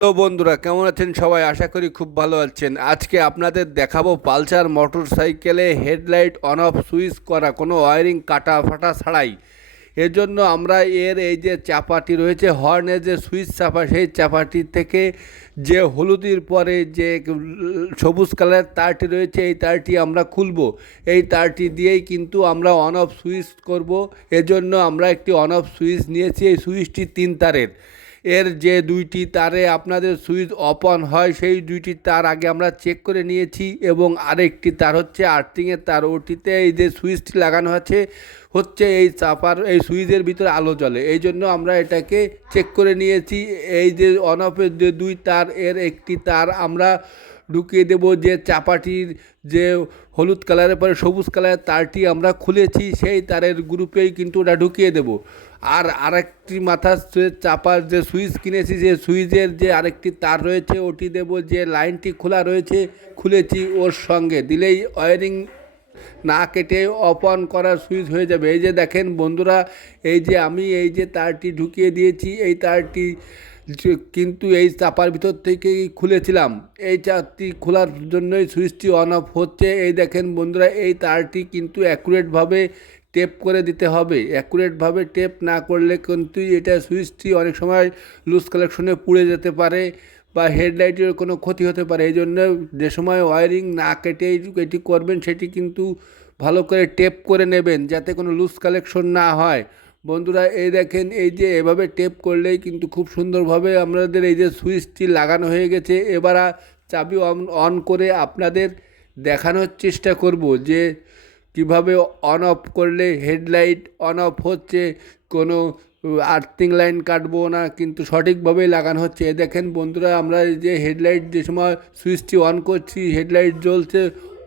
তো বন্ধুরা কেমন আছেন সবাই? আশা করি খুব ভালো আছেন। আজকে আপনাদের দেখাবো পালসার মোটরসাইকেলে হেডলাইট অন অফ সুইচ করা, কোনো ওয়ারিং কাটা ফাটা ছাড়াই। এজন্য আমরা এই যে চাপাটি রয়েছে, হর্নের যে সুইচ চাপা, সেই চাপাটি থেকে যে হলুদের পরে যে সবুজ কালারের তারটি রয়েছে, এই তারটি আমরা খুলব। এই তারটি দিয়েই কিন্তু আমরা অন অফ সুইচ করব। এজন্য আমরা একটি অন অফ সুইচ নিয়েছি। এই সুইচটি 3 তারের। এর যে দুইটি তারে আপনাদের সুইচ অফ অন হয়, সেই দুইটি তার আগে আমরা চেক করে নিয়েছি, এবং আরেকটি তার হচ্ছে আর্থিংয়ের তার। ওটিতে এই যে সুইচটি লাগানো হচ্ছে এই চাপার এই সুইচের ভিতরে আলো জ্বলে, এই জন্য আমরা এটাকে চেক করে নিয়েছি। এই যে অন অফের যে দুই তার, এর একটি তার আমরা ঢুকিয়ে দেব যে চাপাটির যে হলুদ কালারের পরে সবুজ কালারের তারটি আমরা খুলেছি, সেই তারের গ্রুপেই কিন্তু ওটা ঢুকিয়ে দেব। আর আরেকটি মাথার চাপার যে সুইচ কিনেছি, যে সুইচের যে আরেকটি তার রয়েছে, ওটি দেব যে লাইনটি খোলা রয়েছে, খুলেছি, ওর সঙ্গে দিলেই ওয়ারিং না কেটে অফ অন করার সুইচ হয়ে যাবে। এই যে দেখেন বন্ধুরা, এই যে আমি এই যে তারটি ঢুকিয়ে দিয়েছি, এই তারটি কিন্তু এই চাপার ভিতর থেকেই খুলেছিলাম। এই চারটি খোলার জন্যই সুইচটি অন অফ হচ্ছে। এই দেখেন বন্ধুরা, এই তারটি কিন্তু অ্যাকুরেটভাবে টেপ করে দিতে হবে। অ্যাকুরেটভাবে টেপ না করলে কিন্তু এটা সুইচটি অনেক সময় লুজ কালেকশনে পুড়ে যেতে পারে, বা হেডলাইটের কোনো ক্ষতি হতে পারে। এই জন্য যে সময় ওয়ারিং না কেটে এটি করবেন, সেটি কিন্তু ভালো করে টেপ করে নেবেন, যাতে কোনো লুজ কালেকশন না হয়। বন্ধুরা এই দেখেন, এই যে এভাবে টেপ করলেই কিন্তু খুব সুন্দরভাবে আমাদের এই যে সুইচটি লাগানো হয়ে গেছে। এবার চাবি অন করে আপনাদের দেখানোর চেষ্টা করব যে কিভাবে অন অফ করলে হেডলাইট অন অফ হচ্ছে, কোনো আর্থিং লাইন কাটবো না, কিন্তু সঠিকভাবেই লাগানো হচ্ছে। এ দেখেন বন্ধুরা, আমরা এই যে হেডলাইট যে সময় সুইচটি অন করছি, হেডলাইট জ্বলছে,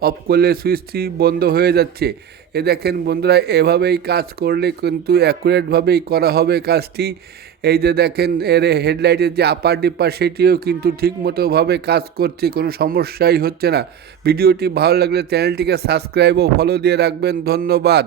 অফ করলে সুইচটি বন্ধ হয়ে যাচ্ছে। এ দেখেন বন্ধুরা, এভাবেই কাজ করলে কিন্তু অ্যাকুরেটভাবেই করা হবে কাজটি। এই যে দেখেন, এর হেডলাইটের যে আপার ডিপার, সেটিও কিন্তু ঠিকমতোভাবে কাজ করছে, কোনো সমস্যাই হচ্ছে না। ভিডিওটি ভালো লাগলে চ্যানেলটিকে সাবস্ক্রাইব ও ফলো দিয়ে রাখবেন। ধন্যবাদ।